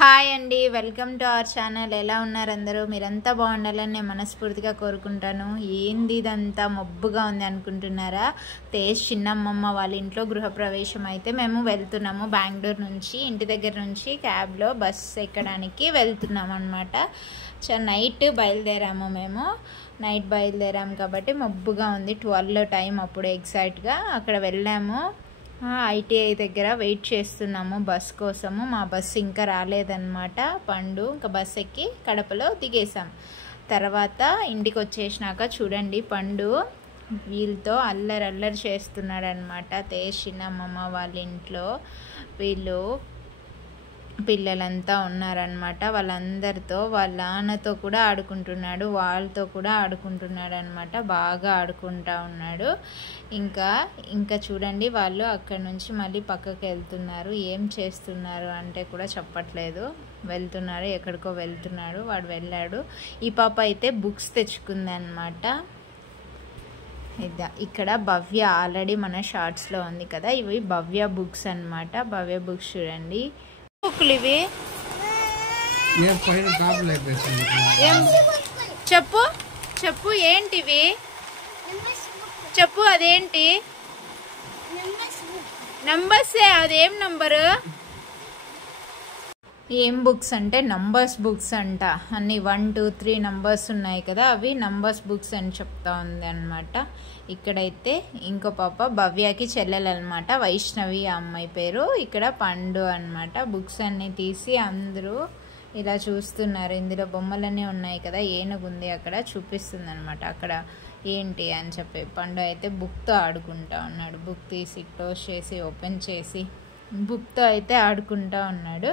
Hi అండి, welcome to our channel. ఎలా ఉన్నారు అందరూ? మీరంతా బాగుండాలని నేను మనస్ఫూర్తిగా కోరుకుంటాను. ఏంది ఇదంతా మబ్బుగా ఉంది అనుకుంటున్నారా? తేజ్ చిన్నమ్మమ్మ వాళ్ళ ఇంట్లో గృహప్రవేశం అయితే మేము వెళ్తున్నాము. బెంగళూరు నుంచి ఇంటి దగ్గర నుంచి క్యాబ్లో బస్ ఎక్కడానికి వెళ్తున్నాం అనమాట. నైట్ బయలుదేరాము. మేము నైట్ బయలుదేరాము కాబట్టి మబ్బుగా ఉంది. 12 టైం అప్పుడు ఎగ్జాక్ట్గా అక్కడ వెళ్ళాము. ఐటీఐ దగ్గర వెయిట్ చేస్తున్నాము బస్ కోసము. మా బస్సు ఇంకా రాలేదన్నమాట. పండు ఇంకా బస్ ఎక్కి కడపలో దిగేసాం. తర్వాత ఇంటికి వచ్చేసినాక చూడండి, పండు వీళ్ళతో అల్లరి చేస్తున్నాడు అనమాట. తేజ్ చిన్నమ్మమ్మ వాళ్ళ ఇంట్లో వీళ్ళు పిల్లలంతా ఉన్నారనమాట. వాళ్ళందరితో వాళ్ళ నాన్నతో కూడా ఆడుకుంటున్నాడు, వాళ్ళతో కూడా ఆడుకుంటున్నాడు అనమాట. బాగా ఆడుకుంటా ఉన్నాడు. ఇంకా చూడండి, వాళ్ళు అక్కడ నుంచి మళ్ళీ పక్కకి వెళ్తున్నారు. ఏం చేస్తున్నారు అంటే కూడా చెప్పట్లేదు. వెళ్తున్నారు, ఎక్కడికో వెళ్తున్నాడు. వాడు వెళ్ళాడు. ఈ పాప అయితే బుక్స్ తెచ్చుకుంది అనమాట. ఇక్కడ భవ్య ఆల్రెడీ మన షార్ట్స్లో ఉంది కదా, ఇవి భవ్య బుక్స్ అనమాట. భవ్య బుక్స్ చూడండి. బుక్లు ఇవి చెప్పు చెప్పు ఏంటివి చెప్పు. అదేంటి నంబర్సే? అదేం నంబరు? ఏం బుక్స్ అంటే నంబర్స్ బుక్స్ అంట. అన్ని 1, 2, 3 నంబర్స్ ఉన్నాయి కదా, అవి నంబర్స్ బుక్స్ అని చెప్తా ఉంది అనమాట. ఇక్కడైతే ఇంకో పాప భవ్యకి చెల్లెలన్నమాట, వైష్ణవి ఆ అమ్మాయి పేరు. ఇక్కడ పండు అనమాట. బుక్స్ అన్నీ తీసి అందరూ ఇలా చూస్తున్నారు. ఇందులో బొమ్మలన్నీ ఉన్నాయి కదా, ఏనుగుంది అక్కడ చూపిస్తుంది అనమాట. అక్కడ ఏంటి అని చెప్పి పండు అయితే బుక్తో ఆడుకుంటా ఉన్నాడు. బుక్ తీసి క్లోజ్ చేసి ఓపెన్ చేసి బుక్తో అయితే ఆడుకుంటా ఉన్నాడు.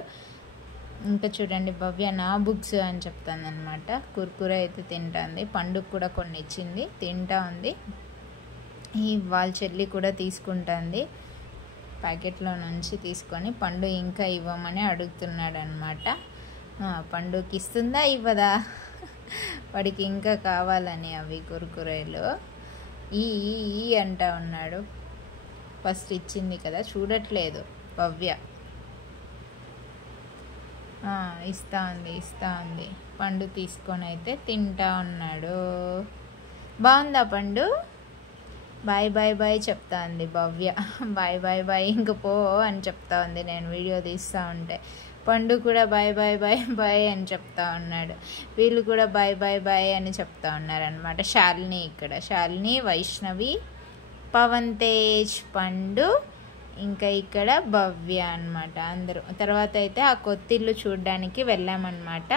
ఇంకా చూడండి, భవ్య నా బుక్స్ అని చెప్తాను అనమాట. కుర్కురే అయితే తింటుంది. పండుగ కూడా కొన్ని ఇచ్చింది, తింటా ఉంది. వాళ్ళ చెల్లి కూడా తీసుకుంటుంది. ప్యాకెట్లో నుంచి తీసుకొని పండు ఇంకా ఇవ్వమని అడుగుతున్నాడు అనమాట. పండుకి ఇస్తుందా ఇవ్వదా? వాడికి ఇంకా కావాలని అవి కుర్కురేలు ఈ అంటా ఉన్నాడు. ఫస్ట్ ఇచ్చింది కదా, చూడట్లేదు భవ్య. ఇస్తా ఉంది. పండు తీసుకొని అయితే తింటా ఉన్నాడు. బాగుందా పండు? బాయ్ బాయ్ బాయ్ చెప్తా ఉంది భవ్య. బాయ్ బాయ్ బాయ్ ఇంక పో అని చెప్తా ఉంది. నేను వీడియో తీస్తూ ఉంటే పండు కూడా బాయ్ బాయ్ బాయ్ బాయ్ అని చెప్తా ఉన్నాడు. వీళ్ళు కూడా బాయ్ బాయ్ బాయ్ అని చెప్తా ఉన్నారనమాట. శాలిని, ఇక్కడ శాలిని, వైష్ణవి, పవన్ తేజ్, పండు, ఇంకా ఇక్కడ భవ్య అనమాట అందరూ. తర్వాత అయితే ఆ కొత్తిల్లు చూడడానికి వెళ్ళామన్నమాట.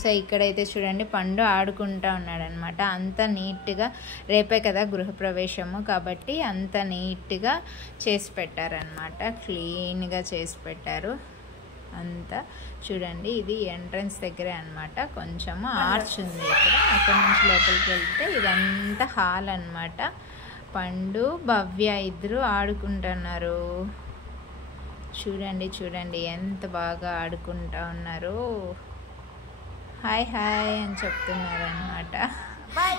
సో ఇక్కడైతే చూడండి, పండు ఆడుకుంటూ ఉన్నాడనమాట. అంత నీట్గా, రేపే కదా గృహప్రవేశము కాబట్టి అంత నీట్గా చేసి పెట్టారనమాట. క్లీన్గా చేసి పెట్టారు అంతా. చూడండి, ఇది ఎంట్రన్స్ దగ్గరే అనమాట. కొంచెము ఆర్చ్ ఉంది ఇక్కడ. అక్కడ నుంచి లోపలికి వెళ్తే ఇదంతా హాల్ అనమాట. పండు భవ్య ఇద్దరు ఆడుకుంటున్నారు. చూడండి ఎంత బాగా ఆడుకుంటా ఉన్నారు. హాయ్ హాయ్ అని చెప్తున్నారు అనమాట.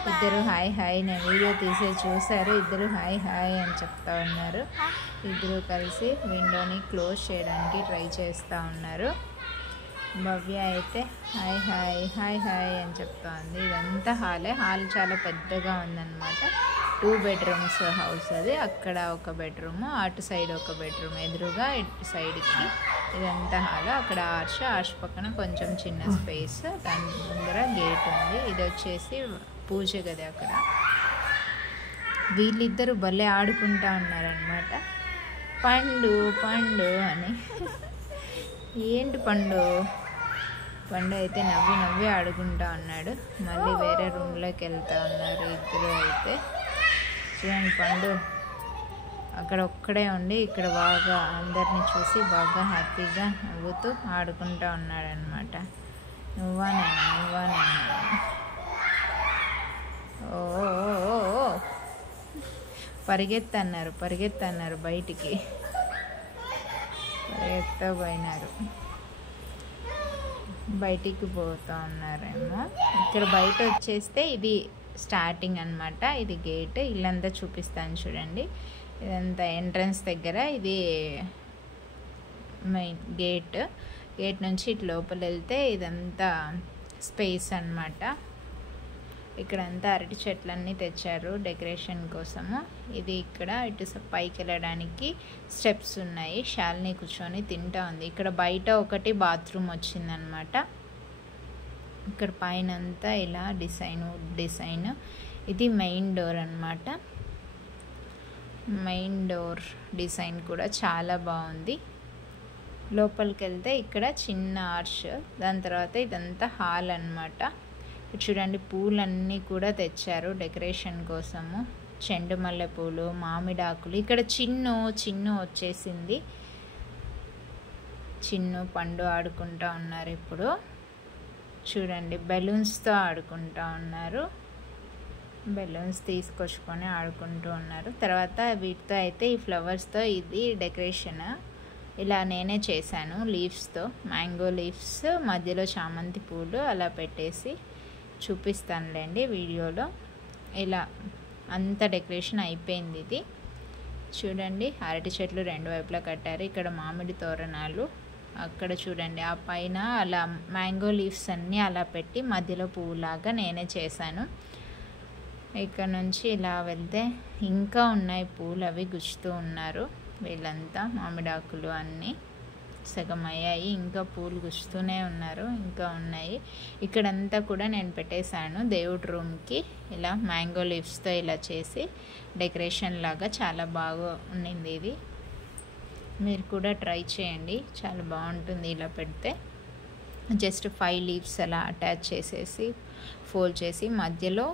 ఇద్దరు హాయ్ హాయ్, నేను వీడియో తీసే చూశారు. ఇద్దరు హాయ్ హాయ్ అని చెప్తా ఉన్నారు. ఇద్దరు కలిసి విండోని క్లోజ్ చేయడానికి ట్రై చేస్తూ ఉన్నారు. భవ్య అయితే హాయ్ హాయ్ హాయ్ హాయ్ అని చెప్తా ఉంది. ఇదంతా హాల్ చాలా పెద్దగా ఉందన్నమాట. 2 బెడ్రూమ్స్ హౌస్ అది. అక్కడ ఒక బెడ్రూమ్, అటు సైడ్ ఒక బెడ్రూమ్, ఎదురుగా ఇటు సైడ్కి ఇదంతా హాల్. అక్కడ ఆర్చ్ పక్కన కొంచెం చిన్న స్పేస్, దాని ముందర గేట్ ఉంది. ఇది వచ్చేసి పూజ గది. అక్కడ వీళ్ళిద్దరూ భలే ఆడుకుంటా ఉన్నారనమాట. పండు అని. ఏంటి పండు అయితే నవ్వి ఆడుకుంటా ఉన్నాడు. మళ్ళీ వేరే రూమ్లోకి వెళ్తూ ఉన్నారు ఇద్దరు. అయితే చూడండి, పండు అక్కడ ఒక్కడే ఉండి ఇక్కడ బాగా అందరినీ చూసి బాగా హ్యాపీగా నవ్వుతూ ఆడుకుంటూ ఉన్నాడనమాట. నువ్వా నేను ఓ పరిగెత్తన్నారు బయటికి. పోయినారు, బయటికి పోతూ ఉన్నారేమో. ఇక్కడ బయట వచ్చేస్తే ఇది స్టార్టింగ్ అనమాట. ఇది గేట్. ఇల్లంతా చూపిస్తాను చూడండి. ఇదంతా ఎంట్రన్స్ దగ్గర ఇది మెయిన్ గేట్. గేట్ నుంచి ఇటు లోపల వెళ్తే ఇదంతా స్పేస్ అన్నమాట. ఇక్కడంతా అరటి చెట్లన్నీ తెచ్చారు డెకరేషన్ కోసము. ఇది ఇక్కడ ఇటు పైకి వెళ్ళడానికి స్టెప్స్ ఉన్నాయి. శాలిని కూర్చొని తింటా ఉంది. ఇక్కడ బయట ఒకటి బాత్రూమ్ వచ్చిందనమాట. ఇక్కడ పైన అంతా ఇలా డిజైన్. ఇది మెయిన్ డోర్ అన్నమాట. మెయిన్ డోర్ డిజైన్ కూడా చాలా బాగుంది. లోపలికి వెళ్తే ఇక్కడ చిన్న ఆర్చ్, దాని తర్వాత ఇదంతా హాల్ అన్నమాట. చూడండి పూలన్నీ కూడా తెచ్చారు డెకరేషన్ కోసము. చెండు మల్లె పూలు, మామిడాకులు. ఇక్కడ చిన్ను వచ్చేసింది. చిన్ను పండు ఆడుకుంటూ ఉన్నారు. ఇప్పుడు చూడండి బెలూన్స్తో ఆడుకుంటూ ఉన్నారు. బెలూన్స్ తీసుకొచ్చుకొని ఆడుకుంటూ ఉన్నారు. తర్వాత వీటితో అయితే ఈ ఫ్లవర్స్తో ఇది డెకరేషన్ ఇలా నేనే చేశాను. లీవ్స్తో, మ్యాంగో లీవ్స్ మధ్యలో చామంతి పూలు అలా పెట్టేసి చూపిస్తానులేండి వీడియోలో. ఇలా అంత డెకరేషన్ అయిపోయింది. ఇది చూడండి అరటి చెట్లు రెండు వైపులా కట్టారు. ఇక్కడ మామిడి తోరణాలు. అక్కడ చూడండి ఆ పైన అలా మ్యాంగో లీవ్స్ అన్నీ అలా పెట్టి మధ్యలో పువ్వులాగా నేనే చేశాను. ఇక్కడ నుంచి ఇలా వెళ్తే ఇంకా ఉన్నాయి పూలు, అవి గుచ్చుతూ ఉన్నారు వీళ్ళంతా. మామిడాకులు అన్నీ సగం అయ్యాయి, ఇంకా పూలు గుచ్చుతూనే ఉన్నారు, ఇంకా ఉన్నాయి. ఇక్కడంతా కూడా నేను పెట్టేశాను దేవుడి రూమ్కి. ఇలా మ్యాంగో లీవ్స్తో ఇలా చేసి డెకరేషన్ లాగా చాలా బాగా ఉండింది. ఇది మీరు కూడా ట్రై చేయండి, చాలా బాగుంటుంది. ఇలా పెడితే జస్ట్ 5 లీవ్స్ అలా అటాచ్ చేసేసి ఫోల్డ్ చేసి మధ్యలో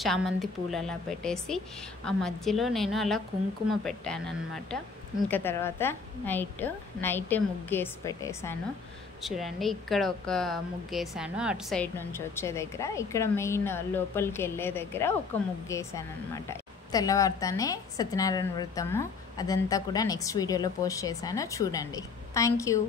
చామంతి పూలు అలా పెట్టేసి ఆ మధ్యలో నేను అలా కుంకుమ పెట్టాను అన్నమాట. ఇంకా తర్వాత నైటే ముగ్గేసి పెట్టేశాను. చూడండి ఇక్కడ ఒక ముగ్గేసాను అటు సైడ్ నుంచి వచ్చే దగ్గర. ఇక్కడ మెయిన్ లోపలికి వెళ్ళే దగ్గర ఒక ముగ్గేసాను అనమాట. తెల్లవారితోనే సత్యనారాయణ వ్రతము అదంతా కూడా నెక్స్ట్ వీడియోలో పోస్ట్ చేశాను, చూడండి. Thank you.